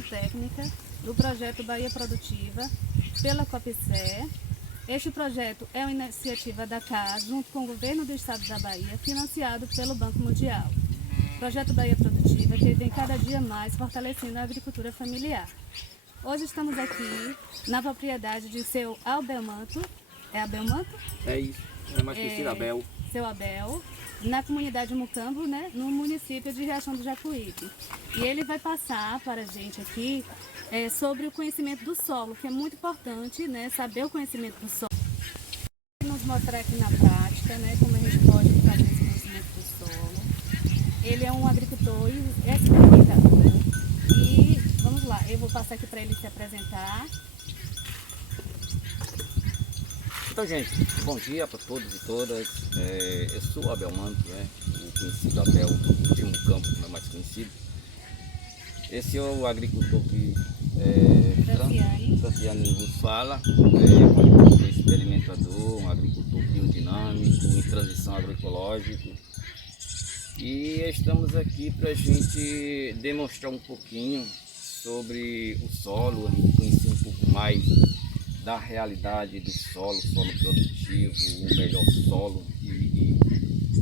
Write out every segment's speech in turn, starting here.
orientação técnica do projeto Bahia Produtiva pela COPCE. Este projeto é uma iniciativa da CAS, junto com o Governo do Estado da Bahia, financiado pelo Banco Mundial. O projeto Bahia Produtiva, que vem cada dia mais fortalecendo a agricultura familiar. Hoje estamos aqui na propriedade de seu Abelmanto. É Abelmanto? É isso, é mais conhecido Abel. Seu Abel, na comunidade Mucambo, né, no município de Riachão do Jacuípe. E ele vai passar para a gente aqui sobre o conhecimento do solo, que é muito importante, né, saber o conhecimento do solo. Nos mostrar aqui na prática, né, como a gente pode fazer esse conhecimento do solo. Ele é um agricultor e experimentador. E vamos lá, eu vou passar aqui para ele se apresentar. Então, gente, bom dia para todos e todas. Eu sou o Abelmanto, né? O conhecido Abel de Mucambo, como é mais conhecido. Esse é o agricultor que Franciane vos fala. É um agricultor experimentador, um agricultor biodinâmico, em transição agroecológica. E estamos aqui para a gente demonstrar um pouquinho sobre o solo, a gente conhecer um pouco mais da realidade do solo produtivo, o melhor solo, e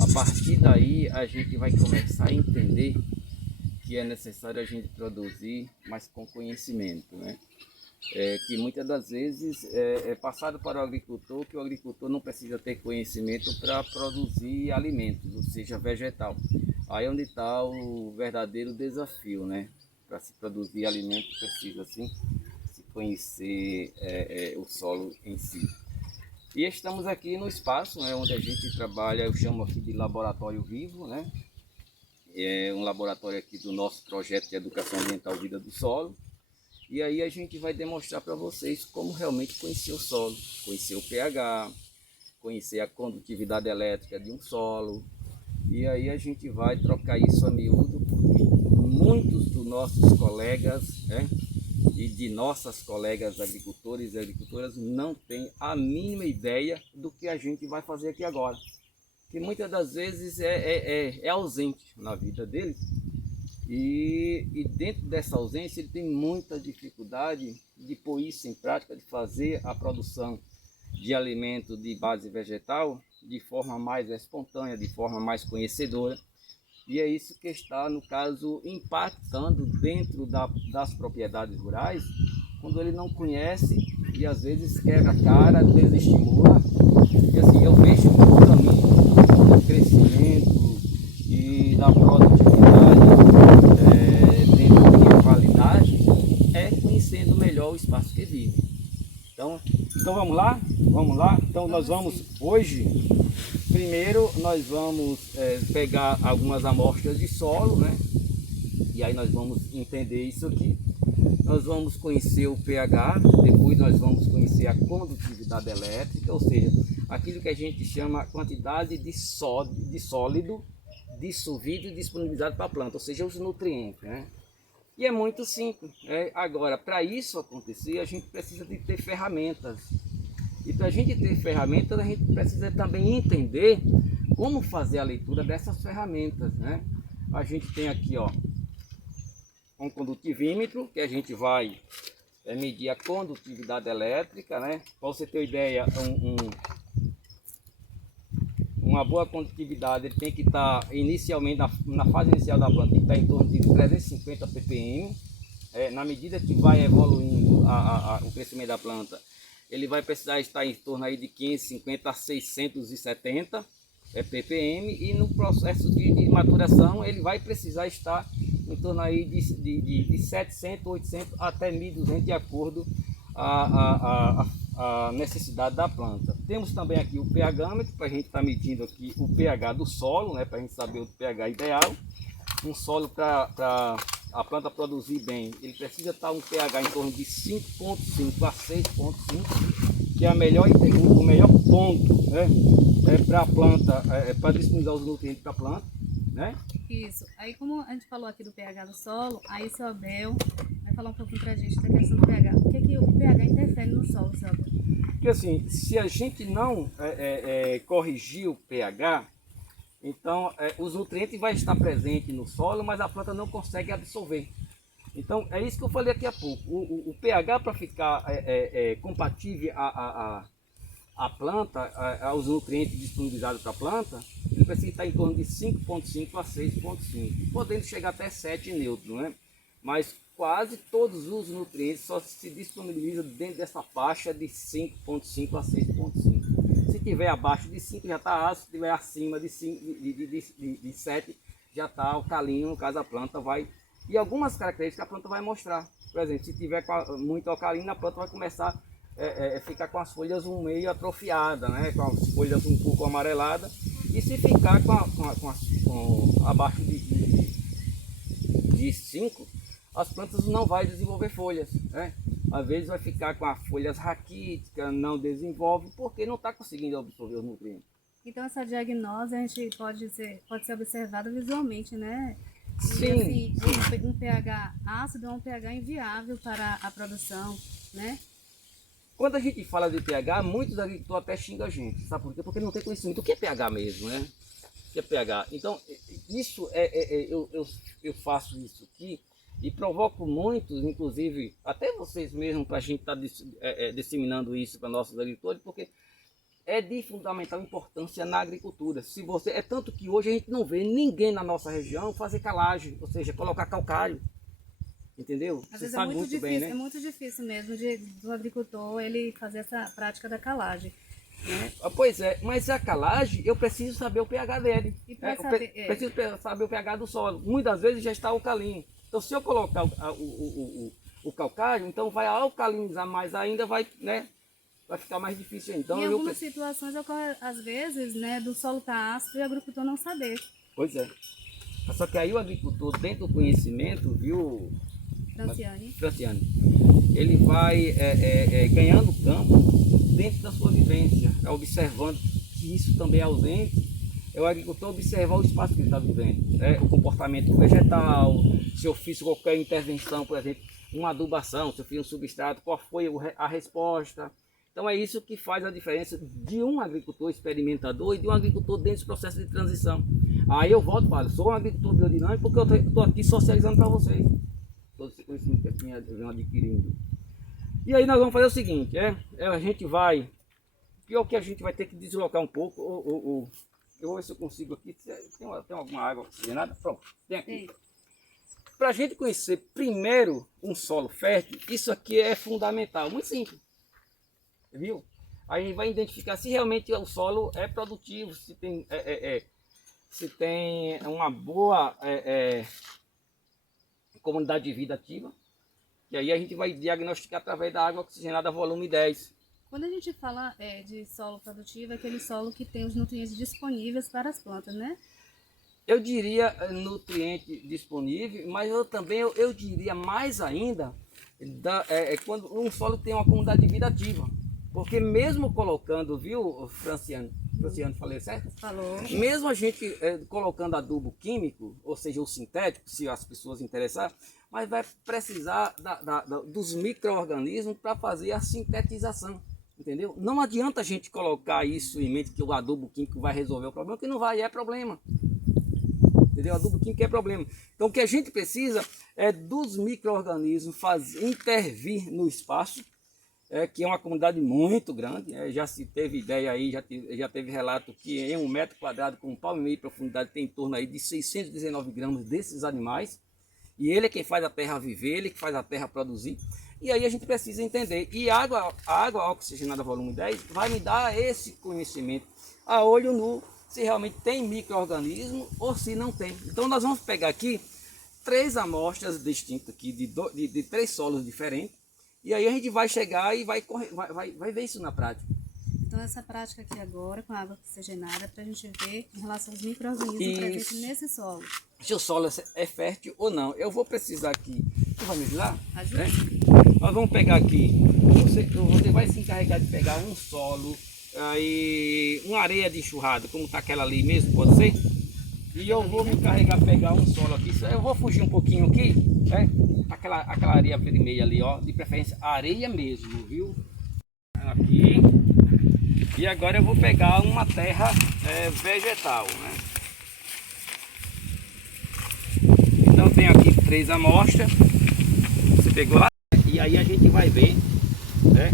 a partir daí a gente vai começar a entender que é necessário a gente produzir, mas com conhecimento, né? Que muitas das vezes é passado para o agricultor que o agricultor não precisa ter conhecimento para produzir alimentos, ou seja, vegetal. Aí é onde está o verdadeiro desafio, né? Para se produzir alimento precisa assim conhecer o solo em si. E estamos aqui no espaço, né, onde a gente trabalha, eu chamo aqui de laboratório vivo, né? É um laboratório aqui do nosso projeto de educação ambiental Vida do Solo. E aí a gente vai demonstrar para vocês como realmente conhecer o solo, conhecer o pH, conhecer a condutividade elétrica de um solo. E aí a gente vai trocar isso a miúdo, porque muitos dos nossos colegas, né, e de nossas colegas agricultores e agricultoras não têm a mínima ideia do que a gente vai fazer aqui agora. Que muitas das vezes é ausente na vida deles. E dentro dessa ausência ele tem muita dificuldade de pôr isso em prática, de fazer a produção de alimento de base vegetal de forma mais espontânea, de forma mais conhecedora. E é isso que está, no caso, impactando dentro das propriedades rurais, quando ele não conhece e às vezes quebra a cara, desestimula. E assim, eu vejo que o caminho do crescimento e da produtividade dentro da minha qualidade é conhecendo melhor o espaço que vive. Então vamos lá? Vamos lá? Então nós vamos hoje... Primeiro nós vamos pegar algumas amostras de solo, né? E aí nós vamos entender isso aqui. Nós vamos conhecer o pH, depois nós vamos conhecer a condutividade elétrica, ou seja, aquilo que a gente chama quantidade de sólido dissolvido e disponibilizado para a planta, ou seja, os nutrientes, né? E é muito simples. Agora, para isso acontecer, a gente precisa de ter ferramentas. E para a gente ter ferramentas, a gente precisa também entender como fazer a leitura dessas ferramentas, né? A gente tem aqui, ó, um condutivímetro, que a gente vai medir a condutividade elétrica, né? Para você ter uma ideia, uma boa condutividade ele tem que estar inicialmente, na fase inicial da planta, tem que estar em torno de 350 ppm. Na medida que vai evoluindo o crescimento da planta, ele vai precisar estar em torno aí de 550 a 670 ppm, e no processo de maturação ele vai precisar estar em torno aí de 700, 800 até 1200, de acordo a necessidade da planta. Temos também aqui o pH-metro, para a gente estar medindo aqui o pH do solo, né, para a gente saber o pH ideal. Um solo para a planta produzir bem, ele precisa estar um pH em torno de 5,5 a 6,5, que é o melhor ponto, né, para a planta, para disponibilizar os nutrientes para a planta, né? Isso. Aí, como a gente falou aqui do pH do solo, aí seu Abel vai falar um pouquinho para a gente da questão do pH. O que o pH interfere no solo, seu Abel? Porque assim, se a gente não corrigir o pH, então os nutrientes vão estar presentes no solo, mas a planta não consegue absorver. Então, é isso que eu falei aqui há pouco. O pH, para ficar compatível à planta, aos nutrientes disponibilizados para a planta, ele precisa estar em torno de 5,5 a 6,5, podendo chegar até 7 neutro, né? Mas quase todos os nutrientes só se disponibilizam dentro dessa faixa de 5,5 a 6,5. Se tiver abaixo de 5 já está ácido, se tiver acima de 7 já está alcalino, no caso a planta vai... E algumas características a planta vai mostrar. Por exemplo, se tiver muito alcalino, a planta vai começar a ficar com as folhas meio atrofiadas, né? Com as folhas um pouco amareladas. E se ficar abaixo de 5, as plantas não vão desenvolver folhas, né? Às vezes vai ficar com as folhas raquíticas, não desenvolve, porque não está conseguindo absorver os nutrientes. Então essa diagnose a gente pode ser observada visualmente, né? Sim, E assim, um pH ácido é um pH inviável para a produção, né? Quando a gente fala de pH, muitos agricultores até xingam a gente, sabe por quê? Porque não tem conhecimento. O que é pH mesmo, né? O que é pH? Então, isso eu faço isso aqui e provoco muitos, inclusive até vocês mesmos, para a gente estar disseminando isso para nossos agricultores, porque é de fundamental importância na agricultura. Se você, é tanto que hoje a gente não vê ninguém na nossa região fazer calagem, ou seja, colocar calcário. Entendeu? Às vezes é muito difícil, bem, né? É muito difícil mesmo do agricultor ele fazer essa prática da calagem. Né? Pois é, mas a calagem eu preciso saber o pH dele. Preciso saber o pH do solo. Muitas vezes já está alcalino. Então se eu colocar o calcário, então vai alcalinizar mais ainda, vai ficar mais difícil. Então, em algumas situações ocorre às vezes, né, do solo estar ácido e o agricultor não saber. Pois é. Só que aí o agricultor, dentro do conhecimento, viu, Franciane, ele vai ganhando campo dentro da sua vivência, observando que isso também é ausente. É o agricultor observar o espaço que ele está vivendo, o comportamento vegetal, se eu fiz qualquer intervenção, por exemplo, uma adubação, se eu fiz um substrato, qual foi a resposta. Então é isso que faz a diferença de um agricultor experimentador e de um agricultor dentro desse processo de transição. Aí eu volto para sou um agricultor biodinâmico porque eu estou aqui socializando para vocês. Todo esse conhecimento que eu venho adquirindo. E aí nós vamos fazer o seguinte, a gente vai, pior que a gente vai ter que deslocar um pouco, eu vou ver se eu consigo aqui, tem alguma água oxigenada? Pronto, tem aqui. Para a gente conhecer primeiro um solo fértil, isso aqui é fundamental, muito simples. Viu? Aí a gente vai identificar se realmente o solo é produtivo, se tem uma boa comunidade de vida ativa. E aí a gente vai diagnosticar através da água oxigenada volume 10. Quando a gente fala de solo produtivo, é aquele solo que tem os nutrientes disponíveis para as plantas, né? Eu diria nutriente disponível, mas eu diria mais ainda quando um solo tem uma comunidade de vida ativa. Porque mesmo colocando, viu, Franciane, falei certo? Falou. Mesmo a gente colocando adubo químico, ou seja, o sintético, se as pessoas interessarem, mas vai precisar dos micro-organismos para fazer a sintetização, entendeu? Não adianta a gente colocar isso em mente que o adubo químico vai resolver o problema, que não vai, é problema. Entendeu? O adubo químico é problema. Então o que a gente precisa é dos micro-organismos intervir no espaço, que é uma comunidade muito grande, já se teve ideia aí, já teve relato que em 1 metro quadrado com 1,5 pau de profundidade tem em torno aí de 619 gramas desses animais, e ele é quem faz a terra viver, ele que faz a terra produzir, e aí a gente precisa entender, e a água oxigenada volume 10 vai me dar esse conhecimento a olho nu, se realmente tem micro-organismo ou se não tem. Então nós vamos pegar aqui 3 amostras distintas aqui, de 3 solos diferentes, e aí a gente vai chegar e vai ver isso na prática. Então essa prática aqui agora, com a água oxigenada, para a gente ver em relação aos micro-organismos presentes nesse solo. Se o solo é fértil ou não. Eu vou precisar aqui, você vai me ajudar? Ajuda. Nós vamos pegar aqui, você vai se encarregar de pegar um solo, aí uma areia de enxurrada, como está aquela ali mesmo, pode ser? E eu vou me encarregar de pegar um solo aqui, eu vou fugir um pouquinho aqui, aquela areia vermelha ali, ó, de preferência areia mesmo, viu? Aqui. E agora eu vou pegar uma terra vegetal, né? Então tem aqui 3 amostras. você pegou lá, e aí a gente vai ver, né,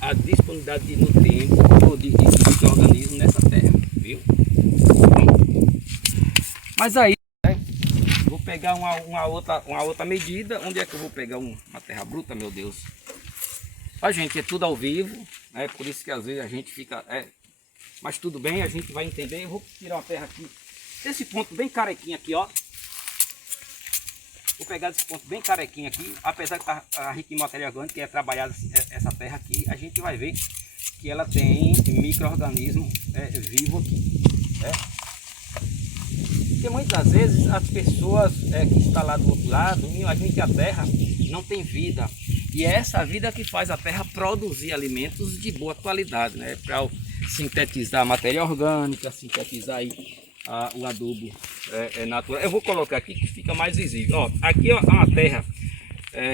a disponibilidade de nutrientes ou de micro-organismos nessa terra, viu? Mas aí, né, vou pegar uma outra medida. Onde é que eu vou pegar uma terra bruta, meu Deus? A gente é tudo ao vivo, né? Por isso que às vezes a gente fica... mas tudo bem, a gente vai entender. Eu vou tirar uma terra aqui, desse ponto bem carequinho aqui, ó. Vou pegar desse ponto bem carequinho aqui, apesar de estar rica em matéria orgânica, que é trabalhada essa terra aqui, a gente vai ver que ela tem micro-organismo vivo aqui, né? Porque muitas vezes as pessoas que estão lá do outro lado, imaginam que a terra não tem vida. E é essa vida que faz a terra produzir alimentos de boa qualidade, né? Para sintetizar a matéria orgânica, sintetizar aí o adubo natural. Eu vou colocar aqui que fica mais visível. Ó, aqui é uma terra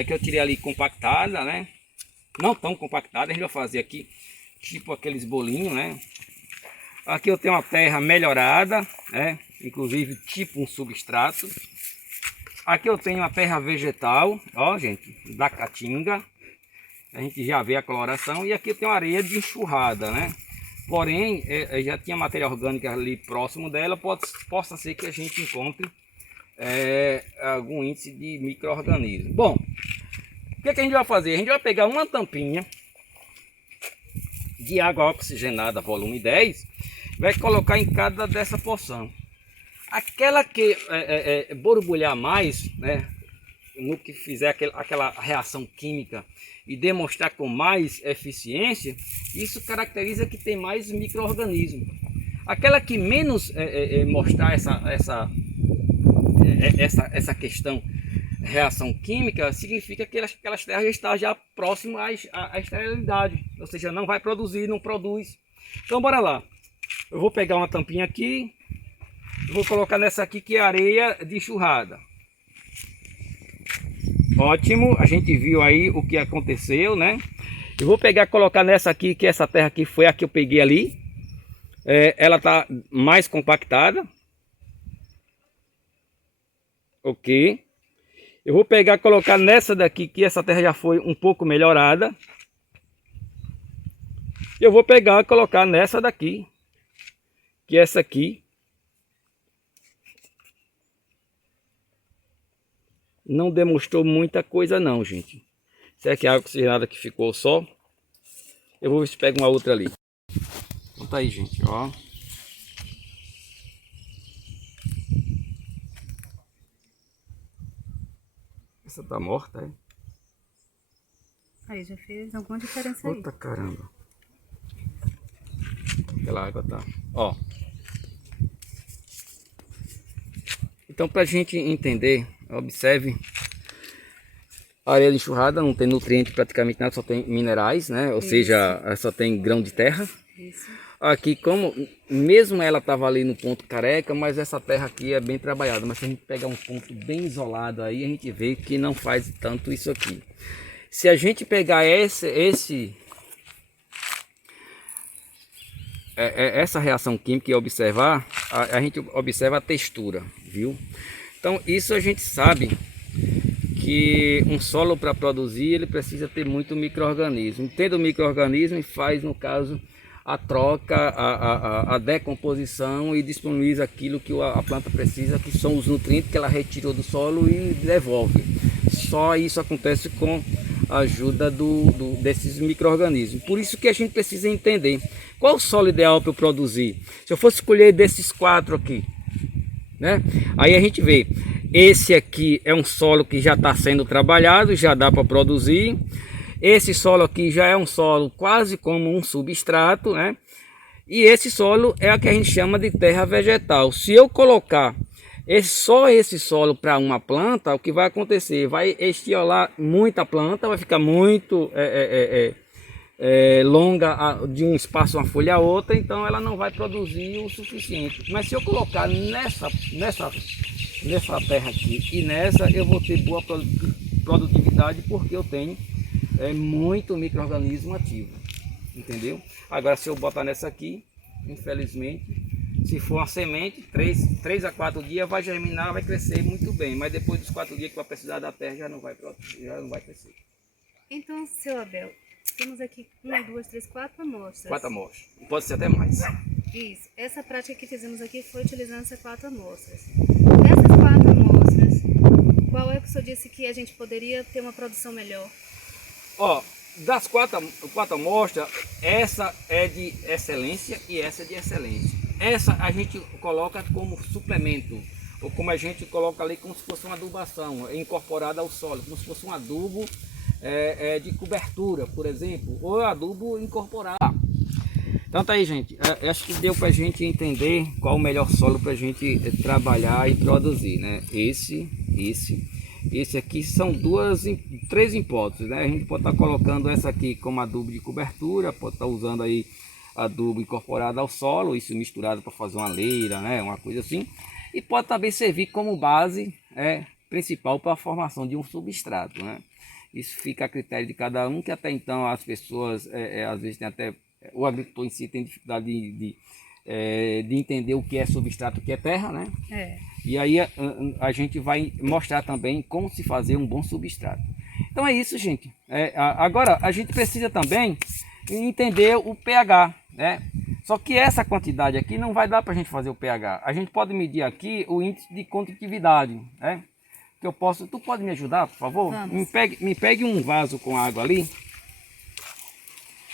que eu tirei ali compactada, né? Não tão compactada, a gente vai fazer aqui tipo aqueles bolinhos, né? Aqui eu tenho uma terra melhorada, né? Inclusive tipo um substrato. Aqui eu tenho uma terra vegetal, ó gente, da caatinga. A gente já vê a coloração. E aqui eu tenho areia de enxurrada, né? Porém, já tinha matéria orgânica ali próximo dela, possa ser que a gente encontre algum índice de micro-organismo. Bom, o que a gente vai fazer? A gente vai pegar uma tampinha de água oxigenada, volume 10, vai colocar em cada dessa porção. Aquela que borbulhar mais, né, no que fizer aquela reação química e demonstrar com mais eficiência, isso caracteriza que tem mais micro-organismo. Aquela que menos mostrar essa questão reação química, significa que aquelas terras já estão já próximas à esterilidade, ou seja, não vai produzir, não produz. Então bora lá, eu vou pegar uma tampinha aqui, vou colocar nessa aqui que é areia de enxurrada. Ótimo, a gente viu aí o que aconteceu, né? Eu vou pegar e colocar nessa aqui, que essa terra aqui foi a que eu peguei ali. Ela tá mais compactada. Ok. Eu vou pegar e colocar nessa daqui, que essa terra já foi um pouco melhorada. Eu vou pegar e colocar nessa daqui, que essa aqui não demonstrou muita coisa não, gente. Será que a água oxigenada que ficou só? Eu vou ver se pega uma outra ali. Então tá aí, gente, ó. Essa tá morta, é? Aí já fez alguma diferença aí. Puta caramba. Aquela água tá... Ó. Então pra gente entender, observe. A areia de enxurrada não tem nutriente praticamente nada, só tem minerais, né? Ou seja, só tem grão de terra. Isso. Aqui, como mesmo ela estava ali no ponto careca, mas essa terra aqui é bem trabalhada. Mas se a gente pegar um ponto bem isolado aí, a gente vê que não faz tanto isso aqui. Se a gente pegar essa reação química e observar, a gente observa a textura, viu? Então isso a gente sabe que um solo para produzir ele precisa ter muito micro-organismo. Tendo micro-organismo faz, no caso, a troca, a decomposição e disponibiliza aquilo que a planta precisa, que são os nutrientes que ela retirou do solo e devolve. Só isso acontece com a ajuda desses micro-organismos. Por isso que a gente precisa entender qual o solo ideal para eu produzir. Se eu fosse escolher desses 4 aqui, né? Aí a gente vê, esse aqui é um solo que já está sendo trabalhado, já dá para produzir. Esse solo aqui já é um solo quase como um substrato, né? E esse solo é o que a gente chama de terra vegetal. Se eu colocar só esse solo para uma planta, o que vai acontecer? Vai estiolar muita planta, vai ficar muito longa de um espaço, uma folha a outra, então ela não vai produzir o suficiente. Mas se eu colocar nessa terra aqui e nessa, eu vou ter boa produtividade, porque eu tenho muito micro-organismo ativo, entendeu? Agora se eu botar nessa aqui, infelizmente, Se for uma semente, 3 a 4 dias vai germinar, vai crescer muito bem. Mas depois dos 4 dias que vai precisar da terra, já não vai crescer. Então, seu Abel, temos aqui 1, 2, 3, 4 amostras. 4 amostras. Pode ser até mais. Isso. Essa prática que fizemos aqui foi utilizando essas 4 amostras. Dessas 4 amostras, qual é que o senhor disse que a gente poderia ter uma produção melhor? Ó, das 4 amostras, essa é de excelência e essa é de excelência. Essa a gente coloca como suplemento, ou como a gente coloca ali como se fosse uma adubação, incorporada ao solo, como se fosse um adubo de cobertura, por exemplo, ou adubo incorporado. Então tá aí, gente, acho que deu pra gente entender qual o melhor solo pra gente trabalhar e produzir, né? Esse aqui são 3 hipóteses, né? A gente pode estar colocando essa aqui como adubo de cobertura, pode estar usando aí adubo incorporado ao solo, isso misturado para fazer uma leira, né? Uma coisa assim. E pode também servir como base principal para a formação de um substrato, né? Isso fica a critério de cada um, que até então as pessoas, às vezes tem até, o agricultor em si tem dificuldade de entender o que é substrato, o que é terra, né? E aí a gente vai mostrar também como se fazer um bom substrato. Então é isso, gente. Agora a gente precisa também entender o pH, né? Só que essa quantidade aqui não vai dar para a gente fazer o pH. A gente pode medir aqui o índice de condutividade, né? Que eu posso. Tu pode me ajudar, por favor? Me pegue um vaso com água ali.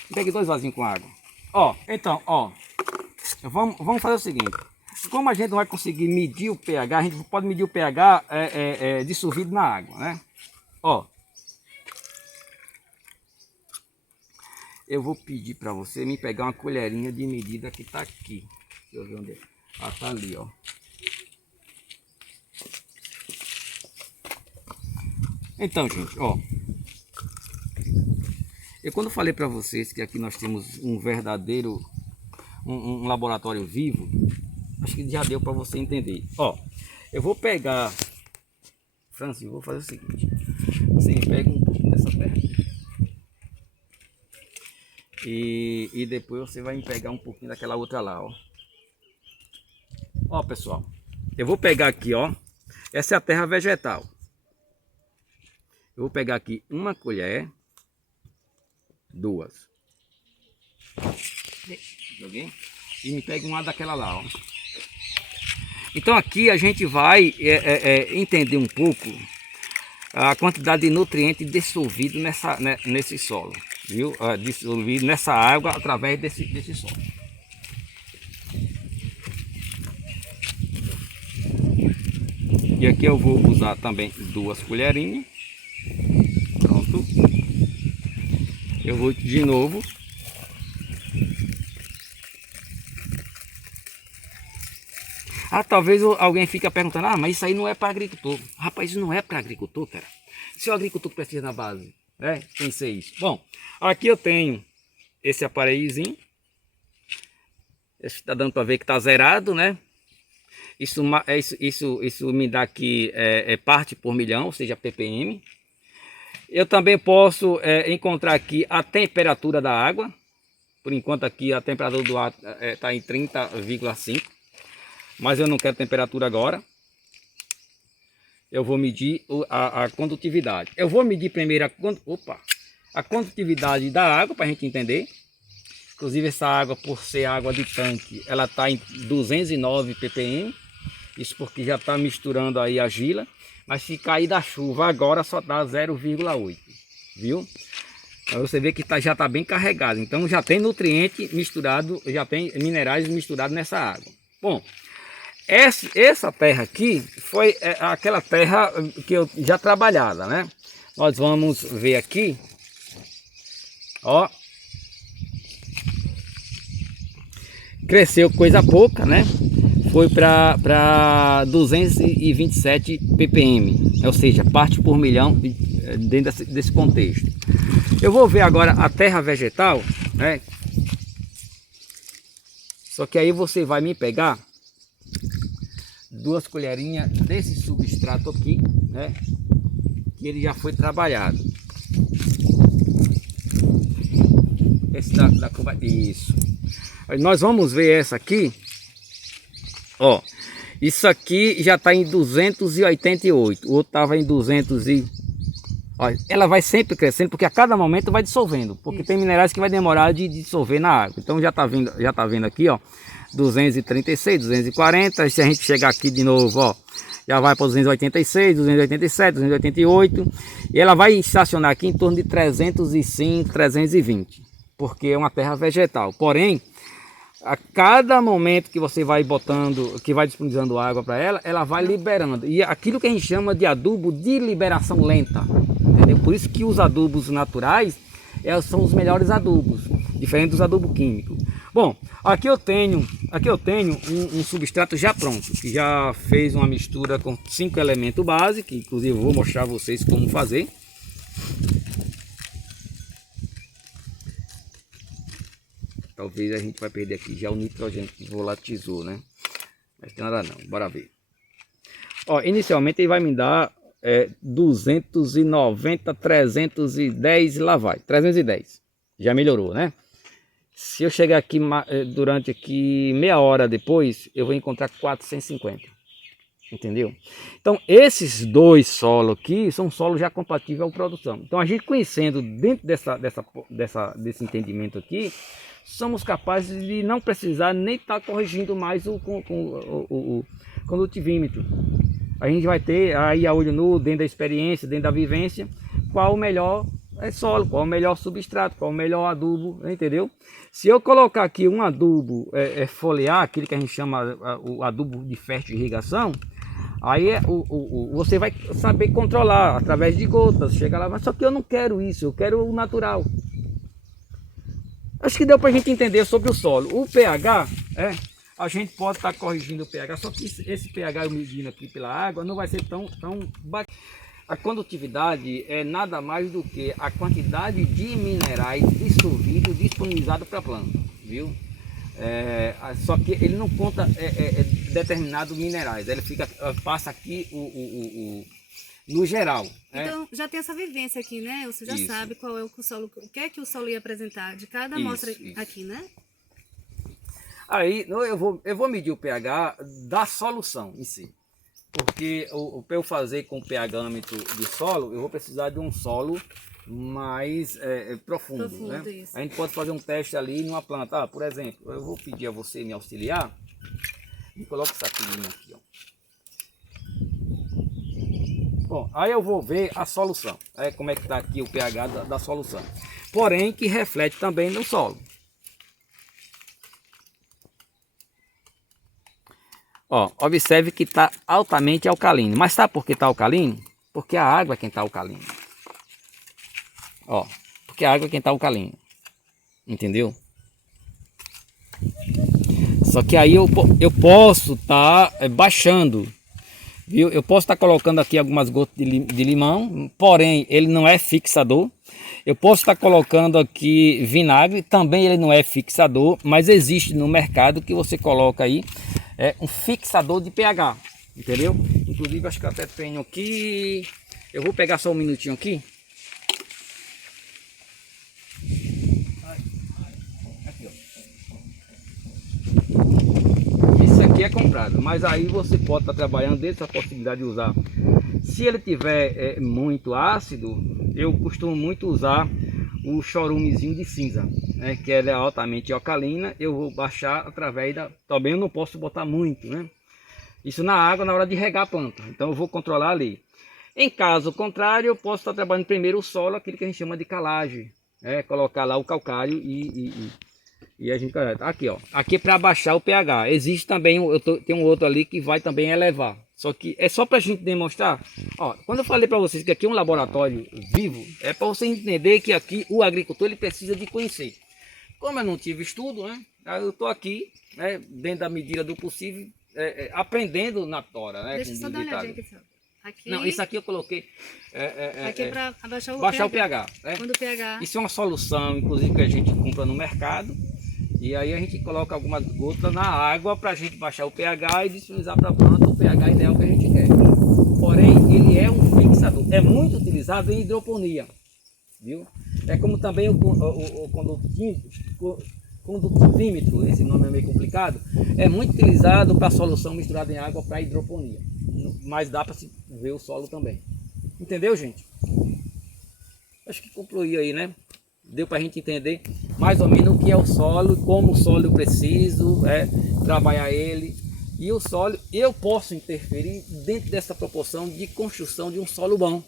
Me pegue 2 vasinhos com água. Ó, então, ó. Vamos fazer o seguinte. Como a gente não vai conseguir medir o pH, a gente pode medir o pH dissolvido na água, né? Ó. Eu vou pedir para você me pegar uma colherinha de medida que está aqui. Deixa eu ver onde é. Ah, tá ali, ó. Então, gente, ó. Eu quando falei para vocês que aqui nós temos um verdadeiro um laboratório vivo, acho que já deu para você entender. Ó, eu vou pegar, Francis, vou fazer o seguinte. Você me pega um pouquinho dessa terra e depois você vai me pegar um pouquinho daquela outra lá, ó. Ó, pessoal, eu vou pegar aqui, ó. Essa é a terra vegetal. Eu vou pegar aqui uma colher, 2. Joguei. E me pega uma daquela lá, ó. Então aqui a gente vai entender um pouco a quantidade de nutrientes dissolvido nesse solo, viu? Dissolvido nessa água através desse solo. E aqui eu vou usar também 2 colherinhas. Pronto. Eu vou de novo. Talvez alguém fique perguntando, mas isso aí não é para agricultor. Rapaz, isso não é para agricultor, cara. Se o agricultor precisa na base, né? Pensei isso. Bom, aqui eu tenho esse aparelhozinho. Está dando para ver que está zerado, né? Isso me dá aqui parte por milhão, ou seja, ppm. Eu também posso encontrar aqui a temperatura da água. Por enquanto aqui a temperatura do ar está em 30,5. Mas eu não quero temperatura agora. Eu vou medir a condutividade. Eu vou medir primeiro a condutividade da água para a gente entender. Inclusive essa água, por ser água de tanque, ela está em 209 ppm. Isso porque já está misturando aí a argila. Mas se cair da chuva agora só dá 0,8. Viu? Aí você vê que já está bem carregado. Então já tem nutriente misturado, já tem minerais misturados nessa água. Bom, essa terra aqui foi aquela terra que eu já trabalhada, né? Nós vamos ver aqui, ó, cresceu coisa pouca, né? Foi para 227 ppm, ou seja, parte por milhão dentro desse contexto. Eu vou ver agora a terra vegetal, né? Só que aí você vai me pegar 2 colherinhas desse substrato aqui, né? Que ele já foi trabalhado. Esse da curva, isso. Nós vamos ver essa aqui, Ó, isso aqui já está em 288, o outro estava em 200 e... Olha, ela vai sempre crescendo porque a cada momento vai dissolvendo, porque tem minerais que vai demorar de dissolver na água. Então já está vendo aqui, ó, 236, 240, se a gente chegar aqui de novo, ó, já vai para 286, 287, 288, e ela vai estacionar aqui em torno de 305, 320, porque é uma terra vegetal. Porém, a cada momento que você vai botando, que vai disponibilizando água para ela, ela vai liberando. E aquilo que a gente chama de adubo de liberação lenta, entendeu? Por isso que os adubos naturais são os melhores adubos, diferente dos adubos químicos. Bom, aqui eu tenho um substrato já pronto, que já fez uma mistura com 5 elementos básicos, que inclusive eu vou mostrar a vocês como fazer. Talvez a gente vai perder aqui já o nitrogênio que volatizou, né? Mas tem nada não, bora ver. Ó, inicialmente ele vai me dar 290, 310, lá vai, 310. Já melhorou, né? Se eu chegar aqui durante aqui meia hora depois, eu vou encontrar 450. Entendeu? Então, esses dois solos aqui são solos já compatíveis à produção. Então, a gente conhecendo dentro desse entendimento aqui, somos capazes de não precisar nem estar corrigindo mais o condutivímetro. A gente vai ter aí a olho nu, dentro da experiência, dentro da vivência, qual o melhor solo, qual o melhor substrato, qual o melhor adubo, entendeu? Se eu colocar aqui um adubo foliar, aquele que a gente chama o adubo de fértil irrigação, aí você vai saber controlar através de gotas, chega lá, mas só que eu não quero isso, eu quero o natural. Acho que deu para a gente entender sobre o solo. O pH, a gente pode estar corrigindo o pH, só que esse pH eu medindo aqui pela água não vai ser tão bacana. A condutividade é nada mais do que a quantidade de minerais dissolvidos disponibilizados para a planta, viu? Só que ele não conta determinados minerais, ele passa aqui no geral. Então já tem essa vivência aqui, né? Você já sabe qual é o solo, o que é que o solo ia apresentar de cada amostra aqui, né? Aí eu vou medir o pH da solução em si. Porque para eu fazer com o pHâmetro do solo, eu vou precisar de um solo mais profundo, né? Isso. A gente pode fazer um teste ali numa planta. Por exemplo, eu vou pedir a você me auxiliar e coloca essa saquinho aqui, ó. Bom, aí eu vou ver a solução, como é que está aqui o pH da solução. Porém, que reflete também no solo. Ó, observe que está altamente alcalino. Mas sabe por que está alcalino? Porque a água é quem está alcalino. Ó, porque a água é quem está alcalino. Entendeu? Só que aí eu posso estar baixando. Viu? Eu posso estar colocando aqui algumas gotas de limão. Porém, ele não é fixador. Eu posso estar colocando aqui vinagre. Também ele não é fixador. Mas existe no mercado que você coloca aí. Um fixador de pH, entendeu? Inclusive acho que eu até tenho aqui. Eu vou pegar só um minutinho aqui. Aqui, ó. Isso aqui é comprado, mas aí você pode estar trabalhando dentro da possibilidade de usar. Se ele tiver muito ácido, eu costumo muito usar o chorumezinho de cinza, né, que ela é altamente alcalina. Eu vou baixar através da... Também eu não posso botar muito, né? Isso na água na hora de regar a planta. Então eu vou controlar ali. Em caso contrário, eu posso estar trabalhando primeiro o solo, aquele que a gente chama de calagem. Colocar lá o calcário e a gente... Aqui, ó. Aqui é para baixar o pH. Existe também, tem um outro ali que vai também elevar. Só que é só para a gente demonstrar. Ó, quando eu falei para vocês que aqui é um laboratório vivo, é para você entender que aqui o agricultor ele precisa de conhecer. Como eu não tive estudo, né? Eu estou aqui, né, dentro da medida do possível, aprendendo na tora, né? Deixa eu só dar uma olhadinha aqui. Não, isso aqui eu coloquei. Aqui é para abaixar baixar o pH. Quando o pH. Isso é uma solução, inclusive, que a gente compra no mercado. E aí a gente coloca algumas gotas na água para a gente baixar o pH e disponibilizar para a planta o pH ideal que a gente quer. Porém, ele é um fixador. É muito utilizado em hidroponia, viu? É como também o condutímetro, esse nome é meio complicado, é muito utilizado para solução misturada em água para hidroponia, mas dá para se ver o solo também. Entendeu, gente? Acho que concluí aí, né? Deu para a gente entender mais ou menos o que é o solo, como o solo eu preciso trabalhar ele. E o solo, eu posso interferir dentro dessa proporção de construção de um solo bom.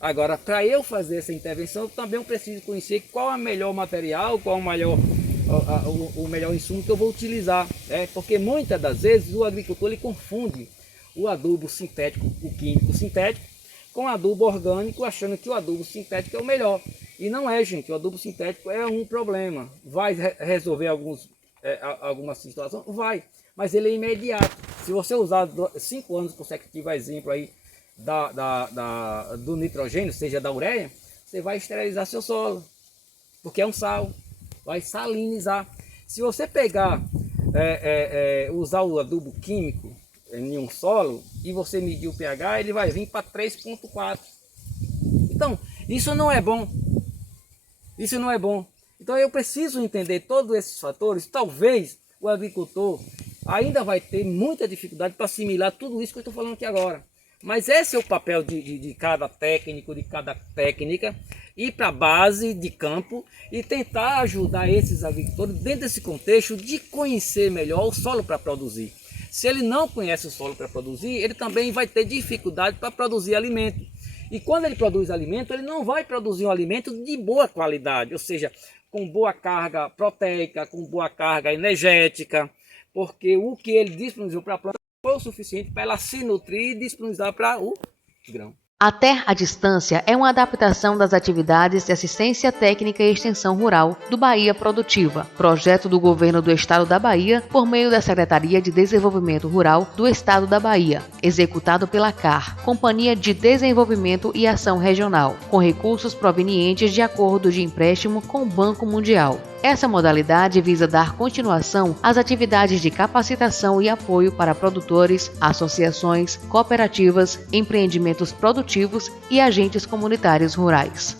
Agora, para eu fazer essa intervenção, eu também preciso conhecer qual é o melhor material, qual é o melhor insumo que eu vou utilizar. Porque muitas das vezes o agricultor ele confunde o adubo sintético, o químico sintético, com o adubo orgânico, achando que o adubo sintético é o melhor. E não é, gente. O adubo sintético é um problema. Vai resolver alguma situação? Vai. Mas ele é imediato. Se você usar 5 anos consecutivos, exemplo aí, do nitrogênio, seja da ureia, você vai esterilizar seu solo, porque é um sal, vai salinizar. Se você pegar, usar o adubo químico em um solo e você medir o pH, ele vai vir para 3,4. Então, isso não é bom. Isso não é bom. Então eu preciso entender todos esses fatores. Talvez o agricultor ainda vai ter muita dificuldade para assimilar tudo isso que eu estou falando aqui agora. Mas esse é o papel de cada técnico, de cada técnica, ir para a base de campo e tentar ajudar esses agricultores dentro desse contexto de conhecer melhor o solo para produzir. Se ele não conhece o solo para produzir, ele também vai ter dificuldade para produzir alimento. E quando ele produz alimento, ele não vai produzir um alimento de boa qualidade, ou seja, com boa carga proteica, com boa carga energética, porque o que ele disponibilizou para a planta foi o suficiente para ela se nutrir e disponibilizar para o grão. A Terra à Distância é uma adaptação das atividades de assistência técnica e extensão rural do Bahia Produtiva, projeto do Governo do Estado da Bahia por meio da Secretaria de Desenvolvimento Rural do Estado da Bahia, executado pela CAR, Companhia de Desenvolvimento e Ação Regional, com recursos provenientes de acordo de empréstimo com o Banco Mundial. Essa modalidade visa dar continuação às atividades de capacitação e apoio para produtores, associações, cooperativas, empreendimentos produtivos e agentes comunitários rurais.